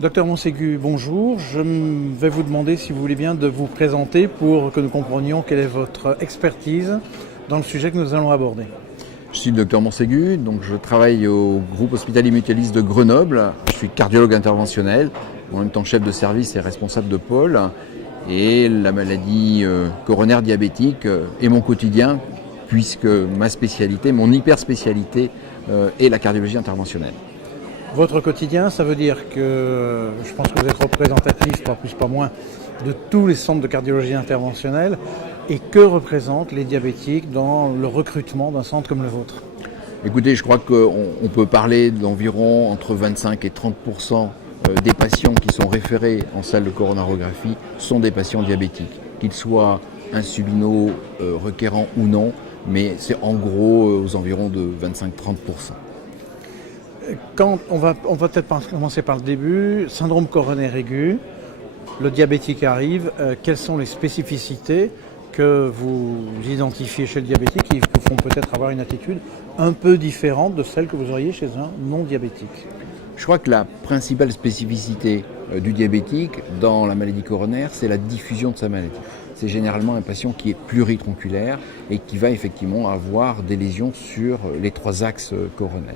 Docteur Monségu, bonjour. Je vais vous demander, si vous voulez bien, de vous présenter pour que nous comprenions quelle est votre expertise dans le sujet que nous allons aborder. Je suis le docteur Monségu, donc je travaille au groupe hospitalier mutualiste de Grenoble. Je suis cardiologue interventionnel, en même temps chef de service et responsable de pôle. Et la maladie coronaire diabétique est mon quotidien, puisque ma spécialité, mon hyper spécialité est la cardiologie interventionnelle. Votre quotidien, ça veut dire que je pense que vous êtes représentatif, pas plus pas moins, de tous les centres de cardiologie interventionnelle. Et que représentent les diabétiques dans le recrutement d'un centre comme le vôtre? Écoutez, je crois qu'on peut parler d'environ entre 25 et 30% des patients qui sont référés en salle de coronarographie sont des patients diabétiques, qu'ils soient insulinos requérants ou non, mais c'est en gros aux environs de 25-30%. On va peut-être commencer par le début. Syndrome coronaire aigu, le diabétique arrive. Quelles sont les spécificités que vous identifiez chez le diabétique qui vous font peut-être avoir une attitude un peu différente de celle que vous auriez chez un non-diabétique? Je crois que la principale spécificité du diabétique dans la maladie coronaire, c'est la diffusion de sa maladie. C'est généralement un patient qui est pluritronculaire et qui va effectivement avoir des lésions sur les trois axes coronaires.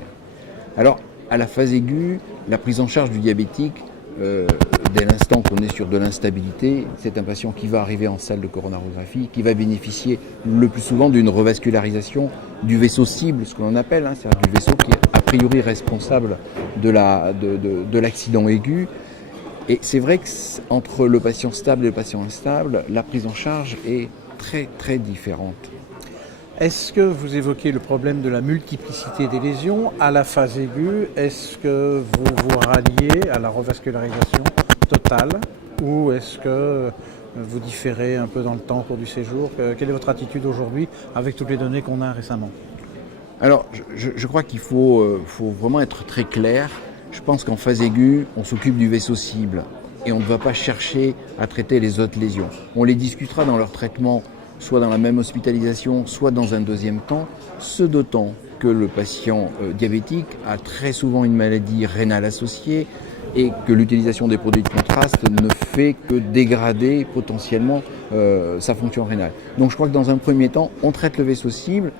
Alors, à la phase aiguë, la prise en charge du diabétique, dès l'instant qu'on est sur de l'instabilité, c'est un patient qui va arriver en salle de coronarographie, qui va bénéficier le plus souvent d'une revascularisation du vaisseau cible, ce que l'on appelle, c'est-à-dire du vaisseau qui est a priori responsable de l'accident aigu. Et c'est vrai qu'entre le patient stable et le patient instable, la prise en charge est très très différente. Est-ce que vous évoquez le problème de la multiplicité des lésions à la phase aiguë? Est-ce que vous vous ralliez à la revascularisation totale ou est-ce que vous différez un peu dans le temps au cours du séjour? Quelle est votre attitude aujourd'hui avec toutes les données qu'on a récemment? Alors, je crois qu'il faut vraiment être très clair. Je pense qu'en phase aiguë, on s'occupe du vaisseau cible et on ne va pas chercher à traiter les autres lésions. On les discutera dans leur traitement, soit dans la même hospitalisation, soit dans un deuxième temps, ce d'autant que le patient diabétique a très souvent une maladie rénale associée et que l'utilisation des produits de contraste ne fait que dégrader potentiellement sa fonction rénale. Donc je crois que dans un premier temps, on traite le vaisseau cible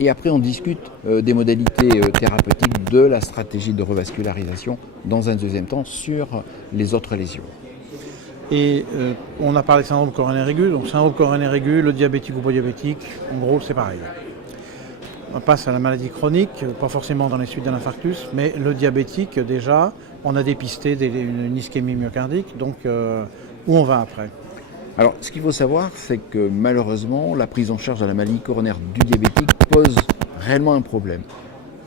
et après on discute des modalités thérapeutiques de la stratégie de revascularisation dans un deuxième temps sur les autres lésions. Et on a parlé de syndrome coronaire aigu, donc syndrome coronaire aigu, le diabétique ou pas diabétique, en gros c'est pareil. On passe à la maladie chronique, pas forcément dans les suites d'un infarctus, mais le diabétique déjà, on a dépisté une ischémie myocardique, donc où on va après? Alors ce qu'il faut savoir, c'est que malheureusement la prise en charge de la maladie coronaire du diabétique pose réellement un problème.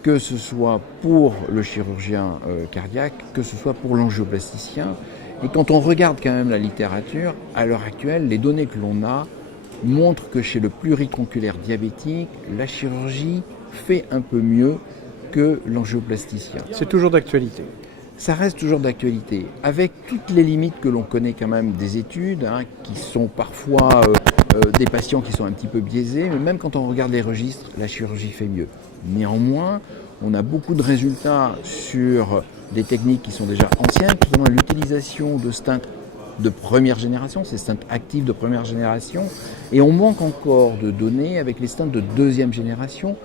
Que ce soit pour le chirurgien cardiaque, que ce soit pour l'angioplasticien. Et quand on regarde quand même la littérature, à l'heure actuelle, les données que l'on a montrent que chez le pluritronculaire diabétique, la chirurgie fait un peu mieux que l'angioplasticien. C'est toujours d'actualité. Ça reste toujours d'actualité, avec toutes les limites que l'on connaît quand même des études, qui sont parfois des patients qui sont un petit peu biaisés, mais même quand on regarde les registres, la chirurgie fait mieux. Néanmoins, on a beaucoup de résultats sur des techniques qui sont déjà anciennes, notamment l'utilisation de stents de première génération, ces stents actifs de première génération, et on manque encore de données avec les stents de deuxième génération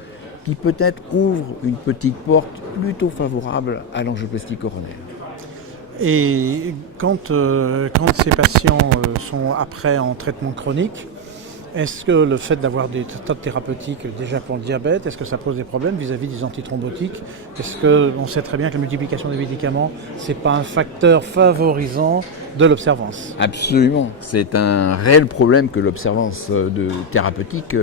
qui peut-être ouvrent une petite porte plutôt favorable à l'angioplastie coronaire. Et quand ces patients sont après en traitement chronique, est-ce que le fait d'avoir des tas de thérapeutiques déjà pour le diabète, est-ce que ça pose des problèmes vis-à-vis des antithrombotiques? Est-ce qu'on sait très bien que la multiplication des médicaments, ce n'est pas un facteur favorisant de l'observance? Absolument, c'est un réel problème que l'observance thérapeutique,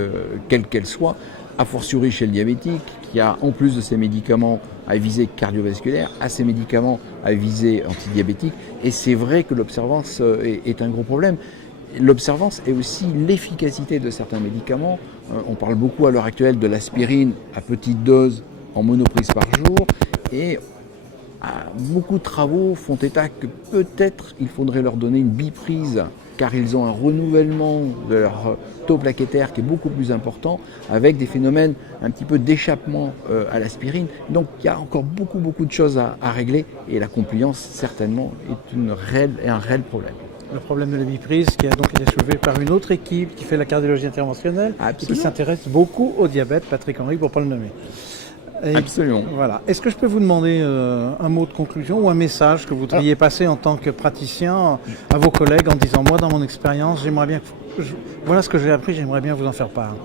quelle qu'elle soit, a fortiori chez le diabétique, qui a en plus de ces médicaments à visée cardiovasculaire, à ces médicaments à visée antidiabétique, et c'est vrai que l'observance est un gros problème. L'observance est aussi l'efficacité de certains médicaments. On parle beaucoup à l'heure actuelle de l'aspirine à petite dose en monoprise par jour. Et beaucoup de travaux font état que peut-être il faudrait leur donner une biprise, car ils ont un renouvellement de leur taux plaquettaire qui est beaucoup plus important, avec des phénomènes un petit peu d'échappement à l'aspirine. Donc il y a encore beaucoup de choses à régler, et la compliance certainement est un réel problème. Le problème de la biprise qui a donc été soulevé par une autre équipe qui fait la cardiologie interventionnelle et qui s'intéresse beaucoup au diabète, Patrick Henry pour ne pas le nommer. Et Absolument. Voilà. Est-ce que je peux vous demander un mot de conclusion ou un message que vous voudriez passer en tant que praticien à vos collègues en disant, moi dans mon expérience, voilà ce que j'ai appris, j'aimerais bien vous en faire part.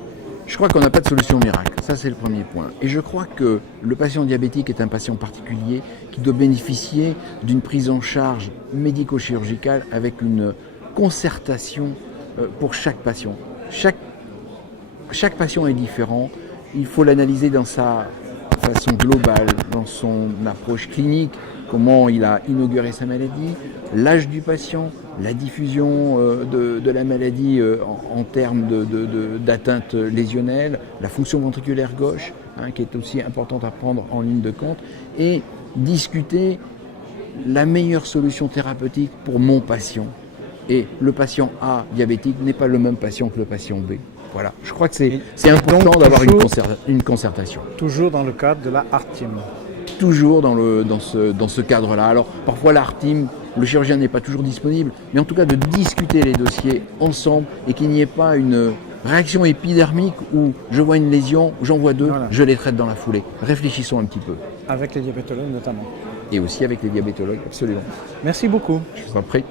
Je crois qu'on n'a pas de solution miracle, ça c'est le premier point. Et je crois que le patient diabétique est un patient particulier qui doit bénéficier d'une prise en charge médico-chirurgicale avec une concertation pour chaque patient. Chaque patient est différent, il faut l'analyser dans sa façon globale, dans son approche clinique, comment il a inauguré sa maladie, l'âge du patient, la diffusion de la maladie en termes d'atteinte lésionnelle, la fonction ventriculaire gauche, qui est aussi importante à prendre en ligne de compte, et discuter la meilleure solution thérapeutique pour mon patient. Et le patient A diabétique n'est pas le même patient que le patient B. Voilà, je crois que c'est important d'avoir une concertation. Toujours dans le cadre de la Heart Team. Toujours dans ce cadre-là. Alors parfois la Heart Team, le chirurgien n'est pas toujours disponible, mais en tout cas de discuter les dossiers ensemble et qu'il n'y ait pas une réaction épidermique où je vois une lésion, j'en vois deux, voilà. Je les traite dans la foulée. Réfléchissons un petit peu. Avec les diabétologues notamment. Et aussi avec les diabétologues, absolument. Merci beaucoup. Je vous en prie.